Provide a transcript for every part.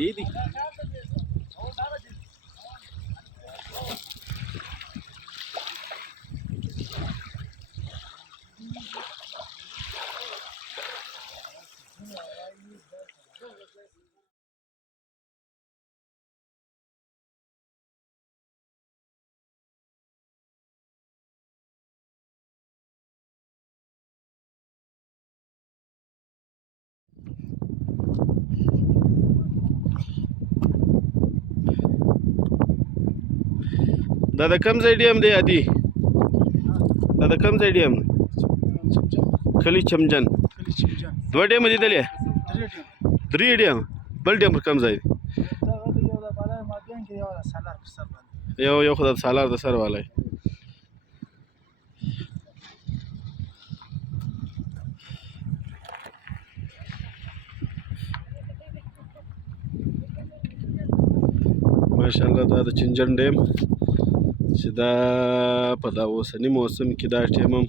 وسیلې دي. دا د کوم ځای ډیم دی عادي؟ دا د کوم ځای ډیم؟ کلی چمجن. دوه ډیمه لیدلې؟ درې ډیم. بل ډیم پر کوم ځای دی؟ یو خو د سالار د سر والی. ماشاءالله دا د چنجن ډیم چې دا په دا اوسني موسم کې دا ټیم هم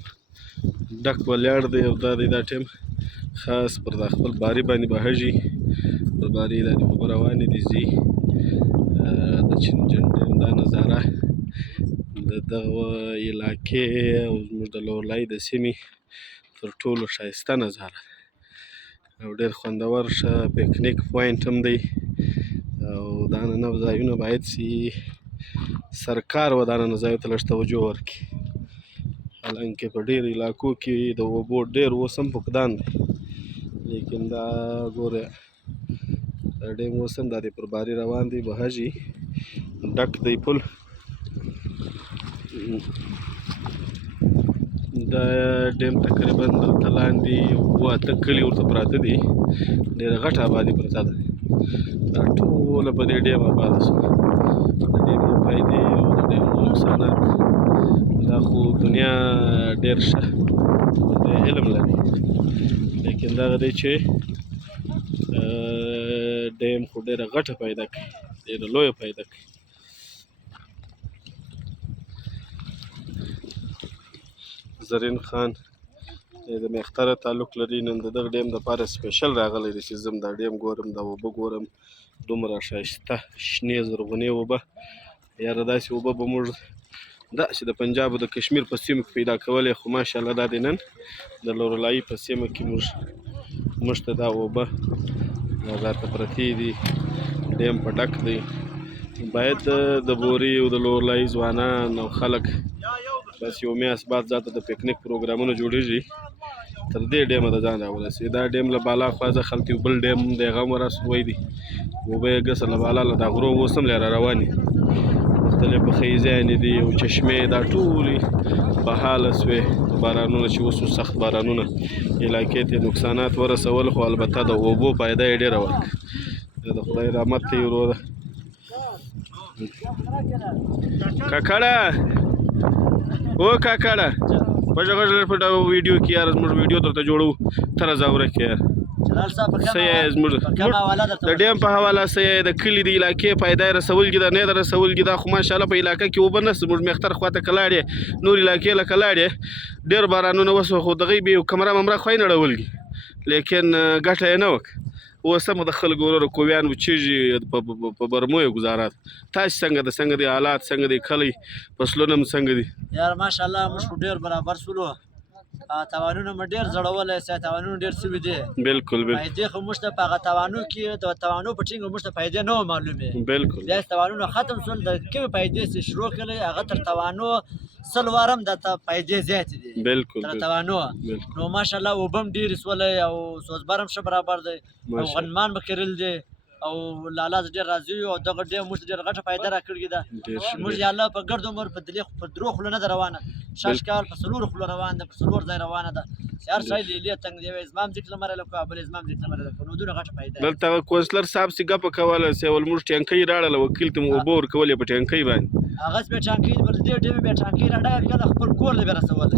ډک ولاړ دی او دا دی دا ټیم خاص پر دا خپل باري باندې بهیږي، پر باري دا اوبه روانې دي ځي. د چنجن ډیم دا نظاره د دغه علاقې او زموږ د لورلای د سیمې تر ټولو ښایسته نظاره او ډېر خوندور ښه پکنیک پوینټ هم دی. او دا نن ځایونه باید سي سرکار و دا نن ځایو ته لږ توجه ورکړي، حالانکې په ډېرو علاقو کې د اوبو ډېر اوس هم فقدان دی، لیکن دا ګوره دا ډیم اوس هم دا دی پر باري روان دی، بهیږي، ډک دی پل. دا ډیم تقریبا دلته لاندې اووه اته کلي ورته پراته دي، ډېره غټه آبادي پرته ده. دا ټوله په دې ډیم آباده شوه. د ډیم یې فایدې او د ډیم نقصانات دا خو دنیا ډېر ښه د علم لري، لیکن دغه دی چې ډیم خو ډېره غټه پیدا کوي، ډېره لویه پیدا کوي. زرین خان د میختره تعلق لري، نن د دغه ډیم دپاره سپیشل راغلی دی چې زه هم دا ډیم ګورم، دا اوبه ګورم، دومره ښایسته شنې زرغونې اوبه. یاره داسې اوبه به موږ داسې د پنجاب او د کشمیر په سیمو کې پیدا کولی، خو ماشاءالله دا دی نن د لورلایي په سیمه کې موږ ته دا اوبه راته پرتې دي. ډیم په ډک دی. باید د بوري او د لورلایي ځوانان او خلک بس یو میاشت بعد ځاته د پکنیک پروګرامونه جوړېږي، تر دې ډیمه د ځان راورسېږي. دا ډیم له بالا خوا ځخه هلته یو بل ډیم دی، هغه هم راسوی دی، اوبه یې ګسه له بالا له دا غرو اوس هم را روانې، مختلف خیزیانې دي او چشمې، دا ټولې بحاله سوې بارانونه چې اوس سخت بارانونه علاقې ته نقصانات ورسول، خو البته د اوبو فایده یې ډېره ورکړه. د خدای رحمت ته یې وروره. کاکړه او کاکړه پټه غږ په ویډیو کې یار زموږ ویډیو درته جوړو ته راځوره کې یار څه زموږ د ډیم په حواله څه د کلي د علاقې فایده یې رسولګي ده نه ده رسولګي ده، خو ماشاءالله په علاقه کې اوبه نشته. زموږ میختر خواته که لاړې نور علاقې لکه لاړې ډېر بارانونه وسوه، خو دغې به یو کمره ممره خو یې نړولګي، لیکن ګټه یې نه وکړه. اوس هم د خلکو ورور کویان وچیږي په برمو یې ګزارات. تاسې څنګه دي حالات، څنګه دي کلی فصلونه هم څنګه دي؟ یار ماشاءالله موږ خو ډېر برابر سولو، تاوانونه مو ډېر زړولی سه، تاوانونه ډېر سوي دي. بالکل فایدې خو موږ ته په هغه تاوانو کې د توانو په ټینګه موږ ته فایدې نه وه معلومې. بالکل بیا چې تاوانونه ختم شول، د کومې فایدې چې شروع کړلی هغه تر توانو 100 واره هم د فایدې زیاتې دي بالکل تر توانو. نو ماشاءالله اوبه هم ډېرې سولې او سوزبر هم ښه برابر دی او غنمان به کرل دي او لالا ډېر راضي یو او دغه ډېر موږ ته ډېره غټه فایده راکړې ده. موږ یا الله په ګرد عمر په درو خولو نه ده روانه، شاش کال په 4 خولو روان ده، په 4 ځای روانه ده. هر ځای لیلې تنګ دی، یو زمام ذکر لمره لکه بل زمام ذکر لمره لکه نو دومره غټه فایده دلته کونسلر صاحب سي ګپ کوله سه ول موږ ټینکۍ راړله، وکیل ته مو اوبه ورکولې په ټینکۍ باندې. هغه بیا ټانکۍ پر دې ډېمې بیا ټانکۍ راډکه کړله خپل کور له بیا رسولی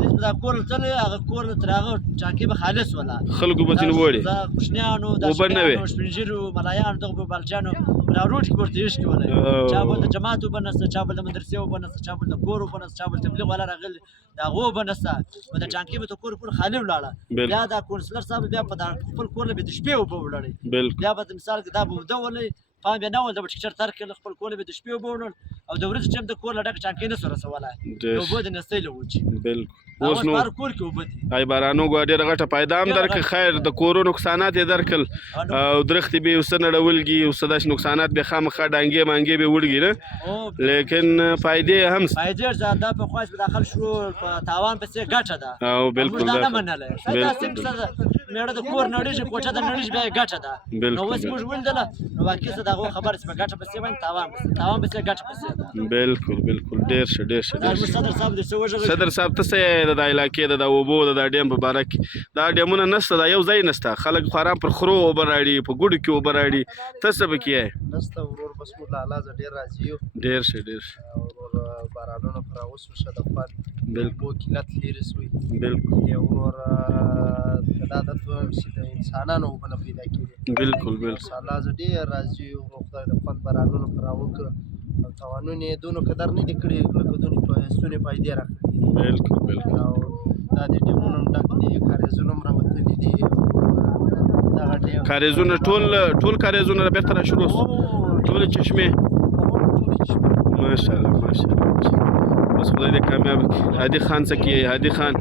دې دا کور له تللی هغه کور له تر هغه ټانکۍ به خالص وله خلکو به ځینې وړې کوچنیانو اوبه نه وې سپین ږیرو ملایانو دغه به بالچیانو را روټ کې ورته ایښکې ولی چا به د جماعت اوبه نشته چا به د مدرسې اوبه نشته چا به د کور اوبه نشته چا به تبلیغ والا راغلي د هغو اوبه نشته نو د ټانکۍ به ته کور پورې خالي ولاړه بیا دا کونسلر صاحب بیا په خپل کور له بیا د شپې اوبه وړلې بیا به مثال کې دا به اوده ولی پام بیا نه و د به ټیکچر تر کړل خپل کور له بیا د شپې اوبه وړل او د ورځې ټایم د کور له ډکه ټانکۍ نه سو رسولی د اوبو د نستۍ له وچې اوس نو کور کې اوبه دي ای بارانو ډېره غټه پیدا هم درکړه خیر د کورو نقصانات یې درکړل او درختې به یې اوسه نړولږي اوسه داسې نقصانات به خامخا ډانګې مانګې به وړږي نه لیکن فایدې هم فایدې دا په خواست به داخل شو په تاوان پسې ګټه ده او بالکل دا نه منلی دا میړه د کور نړېږي کوټه د نړېږي بیا یې ګټه ده نو اوس موږ ولیدله نو واقع څه د هغو خبره چې په ګټه پسې باندې تاوان پسې ګټه پسې ده بالکل ډېر ښه ډېر ښه صدر صاحب دې څه وژغېږي صدر صاحب ته څه یې د دا علاقې د اوبو د دا ډیم په باره کې دا ډیمونه نشته دا یو ځای نشته خلک خورا پر خرو اوبه راړي په ګوډو کې اوبه راړي ته څه پکې یې نشته ورور بس موږ له الله زه ډېر راضي یو ډېر ښه ډېر ښه ورور بارانونه پر راوسو ښه د خوند اوبو قلت لرې سوی بالکل یو ورور که دا دلته ووایم چې د انسانانو اوبه نه پیدا کېږي بالکل الله زه ډېر راضي یو ورور خدای د خوند بارانونه پر راوکړه او تاوانونه یې دونه قدر نه دي کړي لکه دونې ستونې فایدې راکړي بالکل او دا د ډیمونه هم ډک دي کاریزونه هم راوتلي دي دغه ډیم کاریزونه ټول کاریزونه بېرته را شروع سو ټولې چشمې ماشاءالله بس خدای دې کامیاب کړي هادي خان څه کوي هادي خان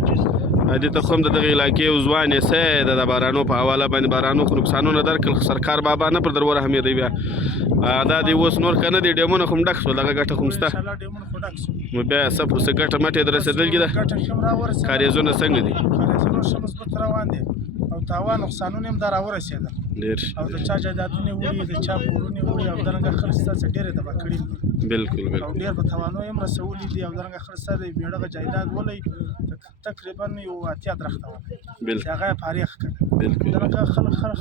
هادي ته خو هم د دغې علاقې یو ځوان یې څه د بارانو په حواله باندې بارانو خو نقصانونه درکړل سرکار بابا نه پر در ورحمېدی بیا دا دی اوس نور که نه دی ډیمونه خو هم ډک شول دغه ګټه خو هم شته نو بیا څه څه ګټه مټې د رسېدلې ده کاریزونه څنګه دي کاریزونه ښه مثبت روان دي او تاوان نقصانونه هم دا راورسېدل ډېر او د چا جایدادونه وړي د چا کورونه وړي او دارنګه خلک ستاسې ډېرې تباه کړي بالکل او ډېر په تاوانونه هم رسولي دي او دارنګه خلک ستا د مېړه جایداد ولی تقریبا یو 80 درخته ولی چې هغه یې فارغ کړ دارنګه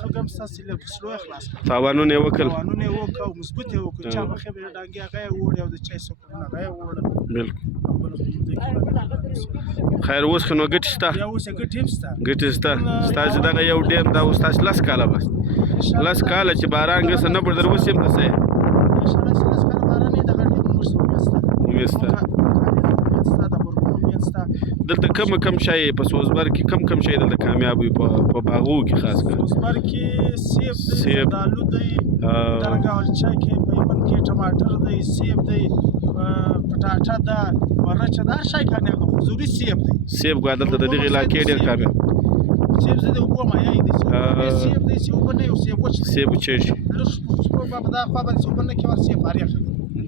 خلک هم ستاسې له فصلو یې خلاص کړل تاوانونه یې وکړل تاوانونه یې وکړه او مثبت یې وکړه چا مخې به یې ډانګې هغه یې وړي او د چا یې سکرونه هغه یې وړل بالکل خیر اوس خو نو ګټې شته بیا اوس یې ګټې هم شته ګټې شته ستاسې دغه یو ډیم دا اوس تاسې 10 کاله بس 10 کاله چې باران ګسه نه پر در اوس هم دسه امید شته دلته کم شی په سوزبر کې کم شی دلته کامیاب وي په باغو کې خاص کر سوزبر کې سیب دی دالو دی دارنګه ولچا کې پیمن کې ټماټر دی سیب دی پټاټا ده ورچه ده هر شی کامیاب دی حضوري سیب دی سیب ګو دلته د دغې علاقې ډېر کامیاب سیب زه د اوبو مایع دی سیب دی چې اوبه نه یو سیب وچ سیب وچېږي په دا خوا باندې چې اوبه نه کې ور سیب فارغ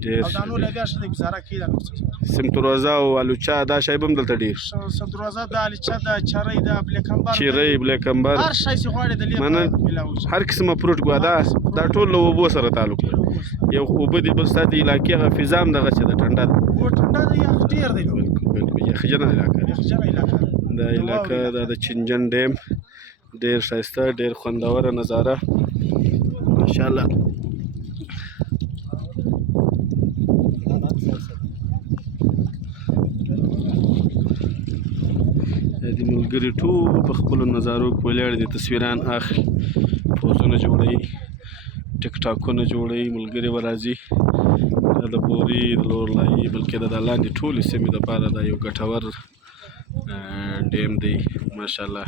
ډېر او دا نو لګیا شته گزاره کوي دا سمتروزا او الوچا دا شی به هم دلته ډېر سمتروزا دا الوچا دا چرۍ دا بلیکمبر چیرۍ بلیکمبر هر شی چې غواړي د لیمو ملاوي هر قسمه فروټ ګو دا ټول له اوبو سره تعلق لري یو اوبه دي بل ستا د علاقې هغه فضا هم دغسې ده ټنډه ده ټنډه ده یخ ډېر دی بالکل یخجنه علاقه دا علاقه دا د چنجن ډیم ډېر ښایسته ډېر خوندوره نظاره ماشاءالله د ملګري ټول په خپلو نظارو کې ولاړ دي تصویران اخلي پوزونه جوړوي ټیک ټاکونه جوړوي ملګري به راځي دا د بوري د لورلایي بلکې د لاندې ټولې سیمې دپاره دا یو ګټور ډیم دی ماشاءالله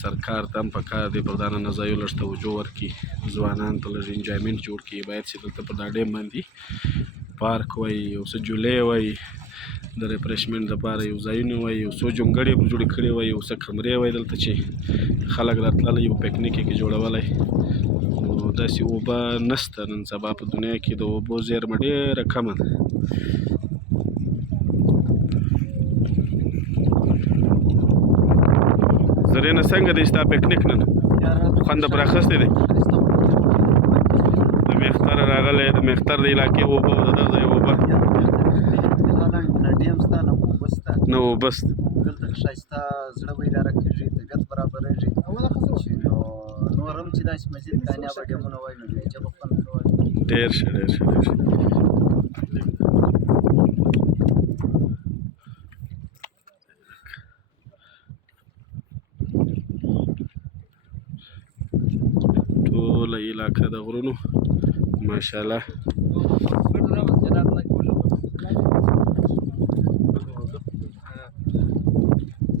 سرکار ته هم پکار دی پر دا نظایو لږ توجه ورکړي ځوانانو ته لږ انجایمنټ جوړ کړي باید چې دلته پر دا ډیم باندې پارک وایي یو څه جولې وایي د ریفریشمنټ دپاره یو ځایونه وایي یو څو جونګړې هم جوړې کړې وایي یو څه کمرې وایي دلته چې خلک راتللی یو پکنیک یې جوړولی نو داسې اوبه نشته نن سبا په دنیا کې د اوبو زیرمه ډېره کمه ده زرینه څنګه دی ستا پکنیک نن خوند پرې اخیستی دی د میختر راغلی د میختر د علاقې اوبه او د دغه ځای اوبه نه اوبه شته دلته ښایسته زړه به اداره کېږي طبیعت برابرېږي چې نور هم چې داسې مزید کامیابه ډیمونه وایي نو بیا عجبه خوند کوي ډېر ښه علاقه د غرونو ماشاءالله.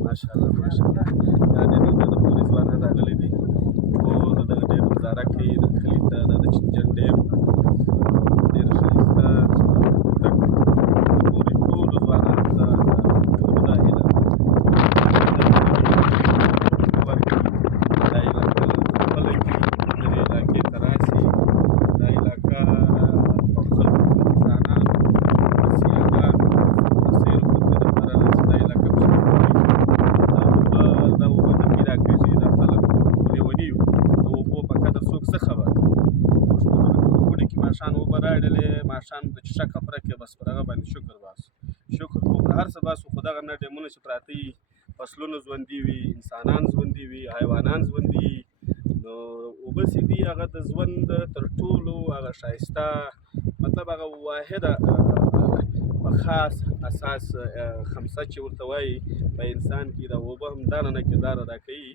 ماشاءالله ماشاءالله. دا دې دلته د پورې ځوانان راغلي دي، ټول د دغه ډیم نظاره کوي، د کلي ته دا د چنجن ډیم ډېر ښایسته ډک د پورې ټولو ځوانانو ته ټولو دا هیله ورکړي دا علاقه خپله کړي، دغې علاقې ته راسي، دا علاقه په خلکو په انسانانو په سیاحانو د سیر و تفریح دپاره راسي، دا علاقه دا اوبه نه پیدا کېږي، دا خلک لیوني یو، د اوبو په قدر څوک څه خبر. موږ په اوړي کې ماښام اوبه راوړلې، ماښام د څښاک خبره کې بس پر هغه باندې شکر باسو، شکر کوو پر هر څه باسو، خو دغه نه ډیمونه چې پراته وي، فصلونه ژوندي وي، انسانان ژوندي وي، حیوانان ژوندي وي، نو اوبه چې دي هغه د ژوند تر ټولو هغه ښایسته مطلب هغه واحده په خاص اساس خمسه چې ورته وایي په انسان کې د اوبه همدارنه کردار ادا کوي.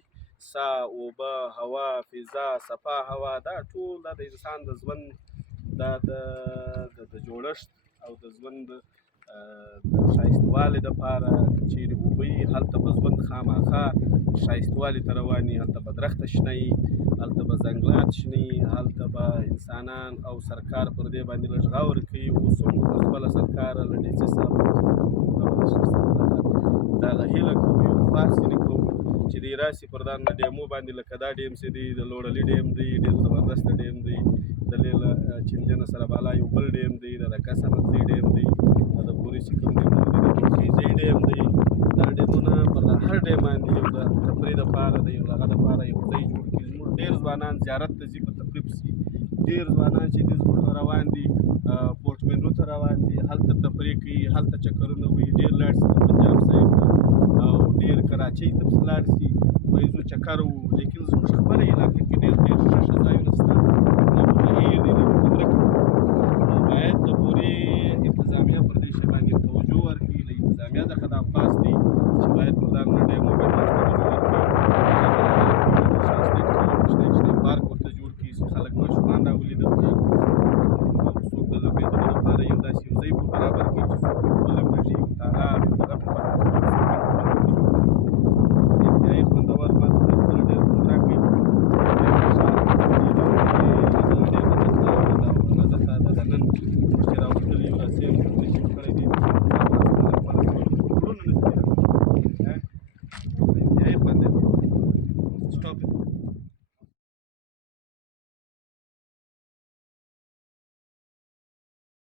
سا، اوبه، هوا، فضا، صفا هوا، دا ټول دا د انسان د ژوند دا د جوړښت او د ژوند د ښایستوالي دپاره چیرې اوبه وي هلته به ژوند خامخا ښایستوالي ته روان وي، هلته به درخته شنه وي، هلته به ځنګلات شنه وي، هلته به انسانان او سرکار پر دې باندې لږ غور کوي. اوس هم خپله سرکار له ډي سي صاحب دغه هیله کوو، یو خاص ځینې کوو چې دی راسي پر دغه ډیمو باندې، لکه دا ډیم چې دی د لوړلي ډیم دی، ډېر زبردسته ډیم دی، د لیله چنجنه سره بالا یو بل ډیم دی، د کسه مغزي ډیم دی، د پورې چې کوم ډیمونه دي د خیزي ډیم دی. دا ډیمونه پر هر ډیم باندې یو د تفریح دپاره د یو هغه دپاره یو ځای جوړ کړي. زموږ ډېر ځوانان زیارت ته ځي په تفریح پسې، ډېر ځوانان چې دي زموږ روان دي پورټ مینرو ته روان دي، هلته تفریح کوي، هلته چکرونه وي، ډېر لاړ شي د پنجاب سایډ ته او ډېر کراچۍ ته پسې لاړ شي وایي زه چکر وو. لیکن زموږ خپله علاقه کې ډېر ښه